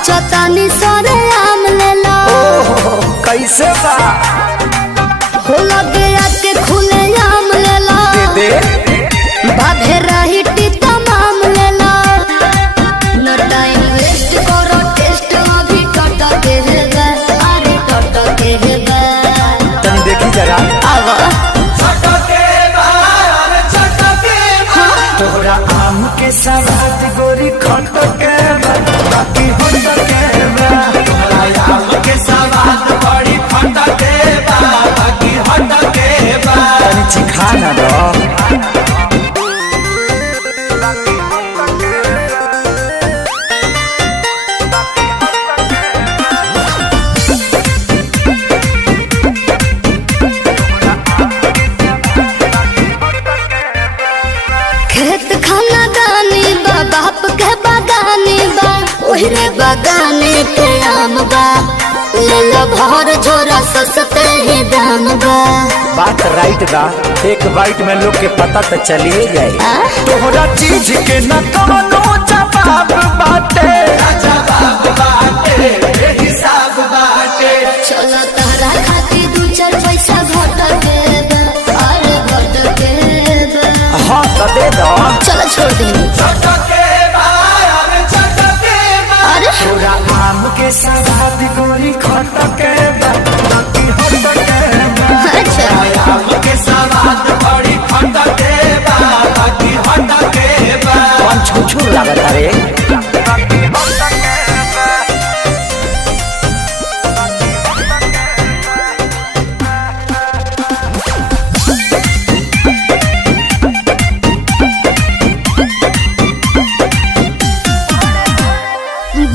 नाचतानी सरे आम लेला कैसे बा हो लगे आके खुले आम लेला दे बाधे रही टीता माम लेला न टाइम वेस्ट करो टेस्ट अभी टटके है गा अरे टटके है गा तनी देखी जरा आवा तोरा आम के सवाद गोरी खट के बाकी होट के तोहरा आम के सवाद बड़ी खट के बाकी हट के तनी चिखा ना दो खेत खाना दानी बा बाप के बागानी बा ओहरे बागाने के आम बा ले लो भर झोरा सस्ते ही दाम बा बात राइट बा एक बाइट में लोग के पता तो चलिए जाए तोहरा चीज के न कवनो जवाब बाटे जवाब बाटे हिसाब बाटे चलो तारा खाती दू चार पैसा घट के बा अरे घट के बा हाँ तो दे दो चलो छोड़ दी छट के छट के अरे तोरा आम के सवाद गोरी खट के बाकी होट के अच्छा आम के सवाद बड़ी खट के बाकी हट के कौन छुछू लागत रे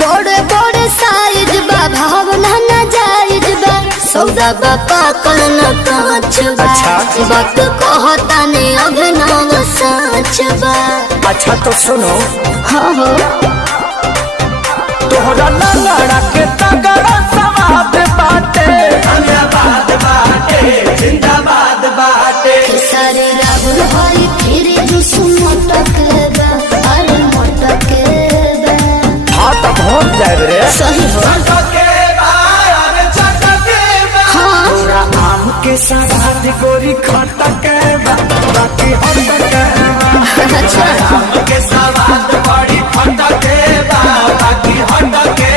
बड़े बड़े साइज बा भावना न जायज बा सौदा बापा करना कांच बा अच्छा। बात कहता ने अभिनव सच बा अच्छा तो सुनो हाँ हो तोहरा लंगड़ा के तगड़ा सवाद बाटे धन्यवाद बाटे जिंदाबाद बाटे सारे राहुल भाई फिर जुस मोटक बा अरे मोटक बा हाँ तो पहुँच जाए रे सही हो छट के छट के हाँ तोरा आम के सवाद गोरी खट के बाकी होट के अच्छा आम के सवाद बड़ी खट के बाकी हट के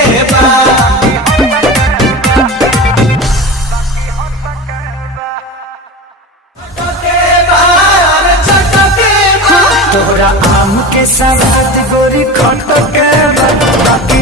तोरा आम के सवाद गोरी खट के बाकी